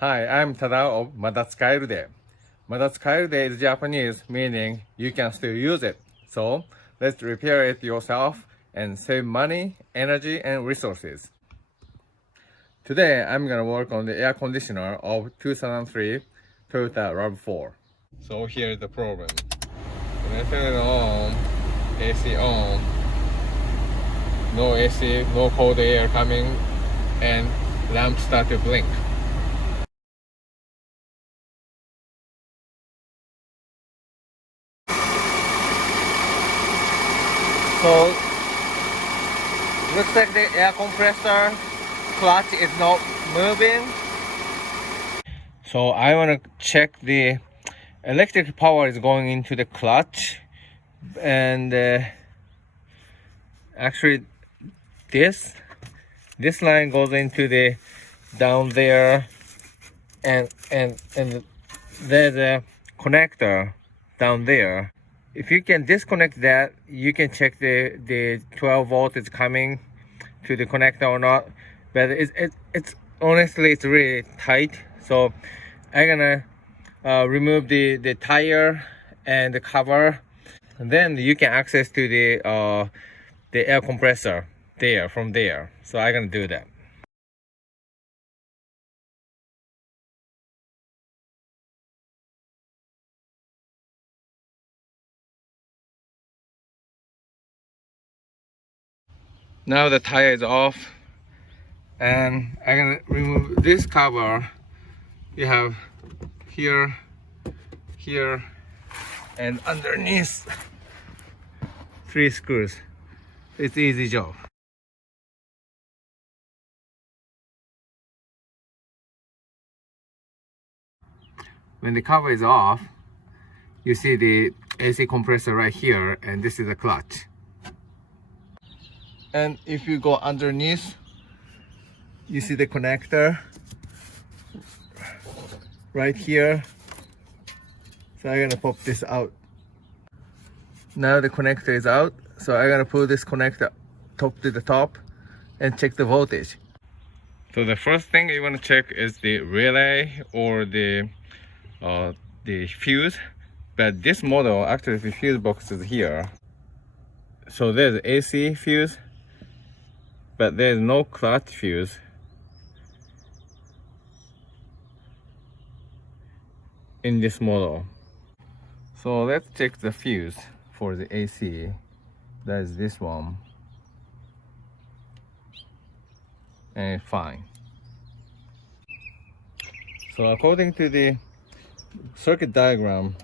Hi, I'm Tadao of Madatsukaerude. Madatsukaerude is Japanese, meaning you can still use it. So let's repair it yourself and save money, energy, and resources. Today, I'm gonna work on the air conditioner of 2003 Toyota Rav4. So here's the problem. When I turn it on, AC on, no AC, no cold air coming, and lamps start to blink. So looks like the air compressor clutch is not moving. So I want to check the electric power is going into the clutch, and actually this line goes into the down there, and there's a connector down there. If you can disconnect that, you can check the 12 volt is coming to the connector or not. But it's honestly it's really tight. So I'm gonna remove the tire and the cover, and then you can access to the air compressor there from there. So I'm gonna do that. Now the tire is off, and I'm gonna remove this cover. You have here, and underneath 3 screws. It's easy job. When the cover is off, you see the AC compressor right here, and this is the clutch. And if you go underneath, you see the connector right here. So I'm gonna pop this out. Now the connector is out, so I'm gonna pull this connector top to the top and check the voltage. So the first thing you want to check is the relay or the fuse. But this model, actually the fuse box is here. So there's AC fuse, but there's no clutch fuse. In this model. So let's check the fuse for the AC. That is this one. And fine. So according to the circuit diagram,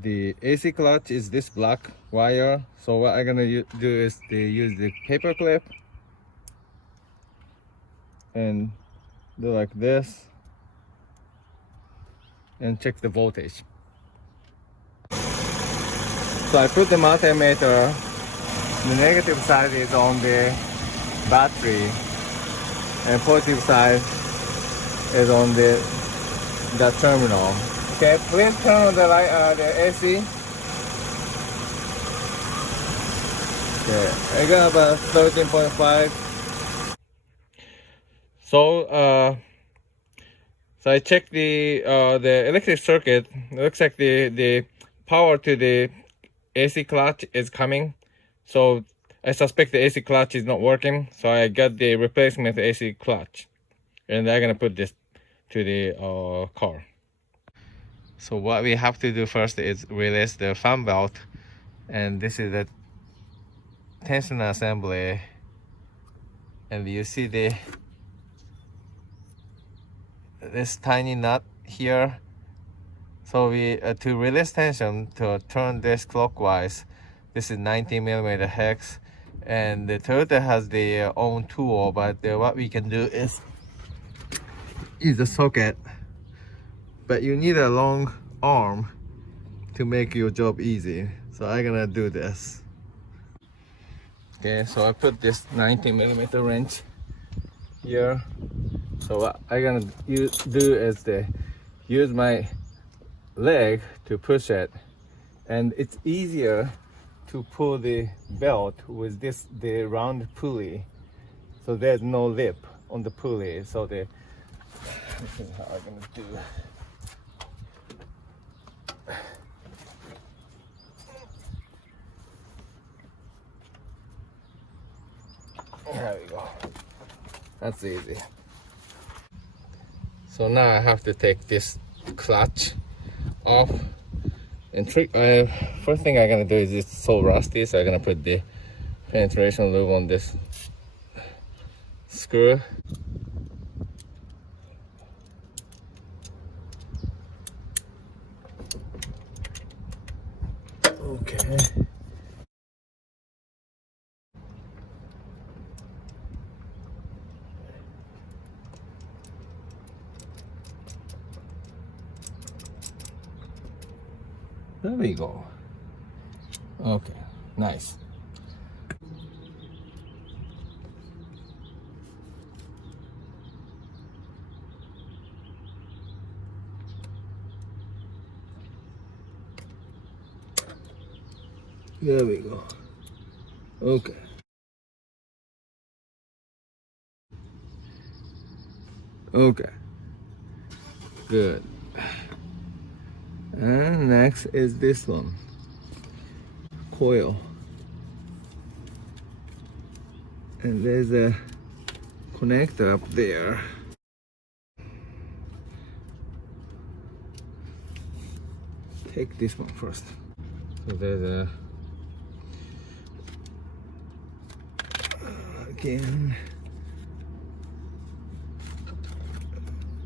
the AC clutch is this black wire. So what I'm gonna do is to use the paper clip and do like this and check the voltage. So I put the multimeter. The negative side is on the battery, and positive side is on the terminal. Okay, please turn on the light, the AC. Okay, I got about 13.5. So I checked the electric circuit. It looks like the power to the AC clutch is coming. So I suspect the AC clutch is not working. So I got the replacement AC clutch, and I'm gonna put this to the car. So what we have to do first is release the fan belt, and this is the tension assembly, and you see this tiny nut here. So we to release tension, to turn this clockwise, this is 90mm hex, and the Toyota has their own tool, but what we can do is use the socket, but you need a long arm to make your job easy. So I'm gonna do this. Okay, so I put this 90mm wrench here. So what I'm gonna do is to use my leg to push it, and it's easier to pull the belt with the round pulley. So there's no lip on the pulley, so This is how I'm gonna do. There we go. That's easy. So now I have to take this clutch off. And first thing I'm gonna do is it's so rusty, so I'm gonna put the penetration lube on this screw. Okay. There we go. Okay, nice. There we go. Okay. Okay. Good. And next is this one. Coil. And there's a connector up there. Take this one first. So there's a again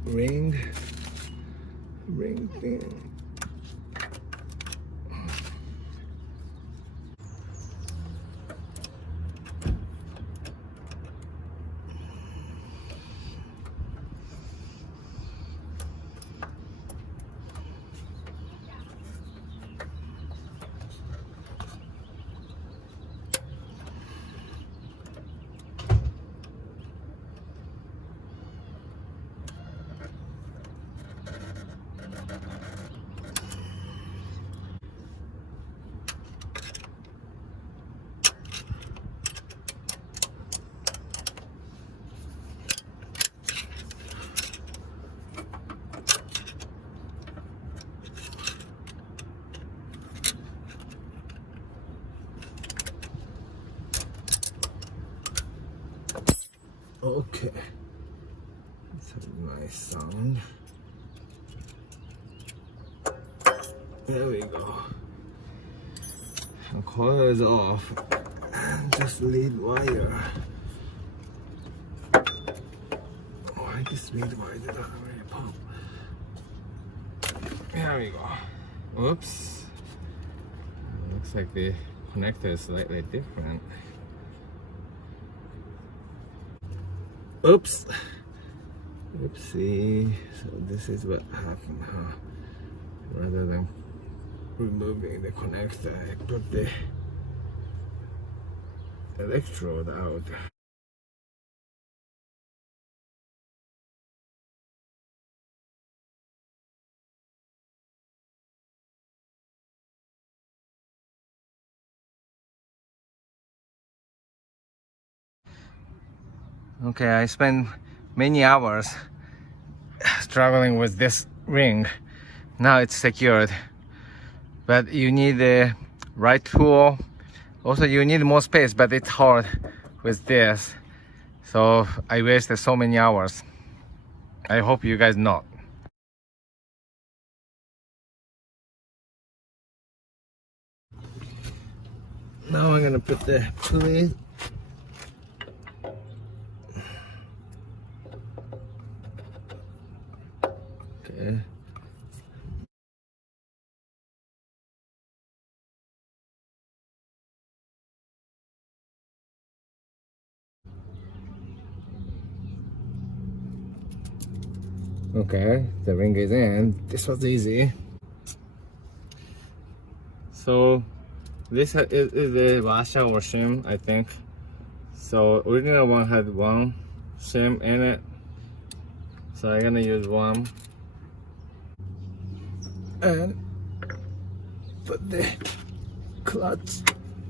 ring thing. Okay, that's a nice sound. There we go. The coil is off. And just lead wire. Why this lead wire did not really pump? There we go. Oops. Looks like the connector is slightly different. Oops. Oopsie. So this is what happened, huh? Rather than removing the connector, I put the electrode out. Okay, I spent many hours struggling with this ring. Now it's secured, but you need the right tool. Also, you need more space, but it's hard with this. So I wasted so many hours. I hope you guys not. Now I'm gonna put the pulley. Okay. Okay, the ring is in. This was easy. So this is the washer or shim, I think. So original one had one shim in it. So I'm gonna use one. And put the clutch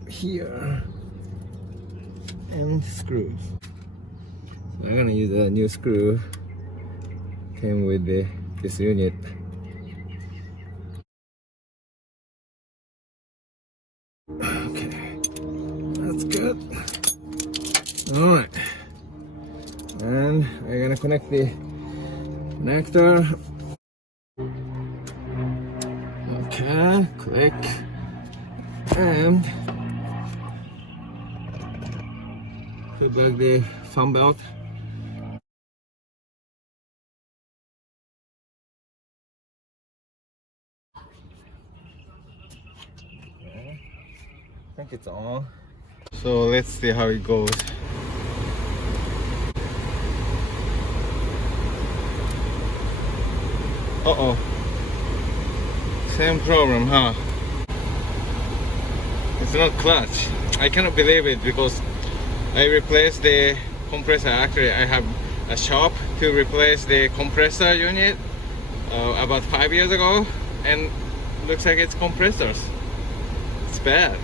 here and screws. So I'm gonna use a new screw came with this unit. Okay, that's good. All right, and I'm gonna connect the connector. Okay, click, and put back the fan belt. Okay. I think it's on. So let's see how it goes. Uh-oh. Same problem, huh? It's not clutch. I cannot believe it because I replaced the compressor. Actually, I have a shop to replace the compressor unit about 5 years ago, and looks like it's compressors. It's bad.